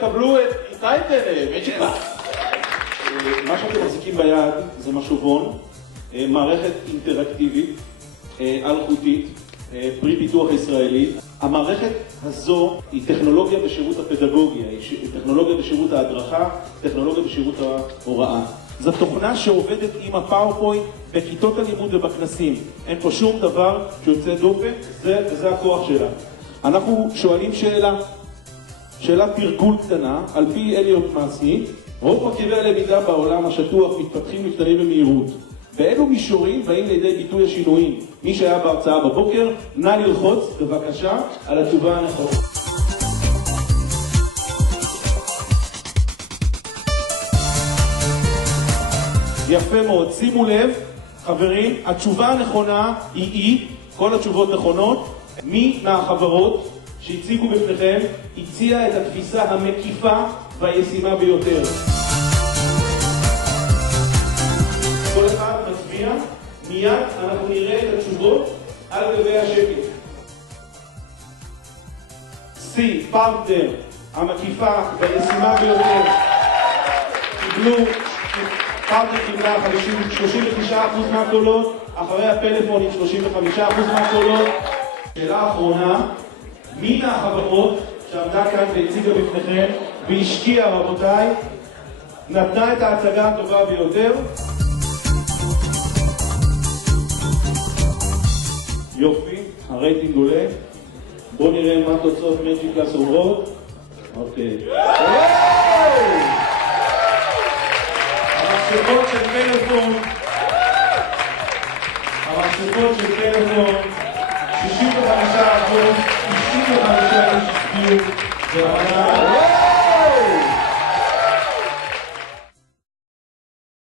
קבלו את טייטל, מג'יקה. מה שאתם מחזיקים ביד זה משובון, מערכת אינטראקטיבית, אלחוטית, פרי פיתוח ישראלי. המערכת הזו היא טכנולוגיה בשירות הפדגוגיה, היא טכנולוגיה בשירות ההדרכה, טכנולוגיה בשירות ההוראה. זו תוכנה שעובדת עם הפאורפוינט בכיתות הלימוד ובכנסים. אין פה שום דבר שיוצא דופן, וזה הכוח שלה. אנחנו שואלים שאלת תרגול קטנה, על פי אליוט מאסי, רוב מרכיבי הלמידה בעולם השטוח מתפתחים משתנים במהירות. באילו מישורים באים לידי ביטוי השינויים? מי שהיה בהרצאה בבוקר, נא ללחוץ בבקשה על התשובה הנכונה. יפה מאוד, שימו לב, חברים, התשובה הנכונה היא כל התשובות נכונות. מי מהחברות שהציגו בפניכם הציע את התפיסה המקיפה והישימה ביותר? כל אחד מצביע, מיד אנחנו נראה את התשובות על גבי השקף. C, פרטנר, המקיפה והישימה ביותר, פרטנר קיבלה 39% מהקולות, אחרי הפלאפון עם 35% מהקולות. שאלה אחרונה, מי מהחברות שעמדה כאן והציגה בפניכם והשקיעה, רבותיי, נתנה את ההצגה הטובה ביותר? יופי, הרייטינג עולה. בואו נראה מה תוצאות מג'יקה אומרות. אוקיי. המחשבות של פלאפון, 65%, 95% הצביעו,